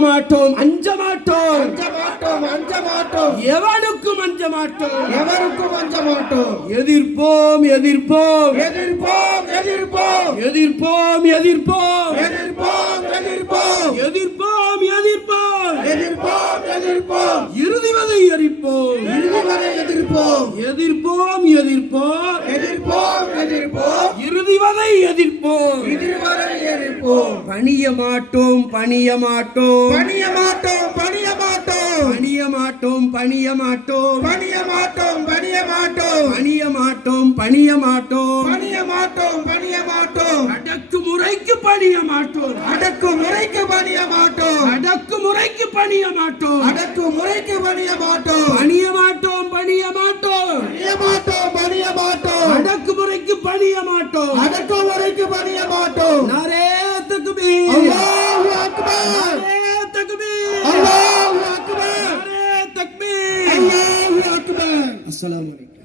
மாட்டோம் அஞ்ச மாட்டோம் அஞ்ச மாட்டோம் அஞ்ச மாட்டோம் எவனுக்கும் அஞ்ச மாட்டோம் எவருக்கும் அஞ்ச மாட்டோம் எதிர்ப்போம் எதிர்ப்போம் எதிர்ப்போம் எதிர்ப்போம் எதிர்ப்போம் எதிர்ப்போம் எதிர்ப்போம் எதிர்ப்போம் எதிர்ப்போம் எதிர்ப்போம் எதிர்ப்போம் எதிர்ப்போம் இறுதி வரை எரிப்போம் இறுதி வரை எதிர்ப்போம் எதிர்ப்போம் எதிர்ப்போம் எதிர்ப்போம் எதிர்ப்போம் இறுதி வரை எதிர்ப்போம் இறுதி வரை எதிர்ப்போம் பணிய மாட்டோம் பணிய மாட்டோம் பணிய மாட்டோம் பணிய மாட்டோம் பணிய மாட்டோம் பணிய மாட்டோம் பணிய மாட்டோம் பணிய மாட்டோம் பணிய மாட்டோம் பணிய மாட்டோம் பணிய மாட்டோம் பணிய மாட்டோம் அடக்குமுறைக்கு பணிய மாட்டோம் அடக்குமுறைக்கு பணிய மாட்டோம் அடக்குமுறைக்கு பணிய மாட்டோம் அடக்குமுறைக்கு பணிய மாட்டோம் பணிய மாட்டோம் பணிய மாட்டோம் பணிய மாட்டோம் பணிய மாட்டோம் அடக்குமுறைக்கு பணிய மாட்டோம் அடக்குமுறைக்கு பணிய மாட்டோம் நாரே தக்பீர் அல்லாஹு அக்பர் நாரே தக்பீர் அல்லாஹு அக்பர் நாரே தக்பீர் அல்லாஹு அக்பர் அஸ்ஸலாமு அலைக்கும்.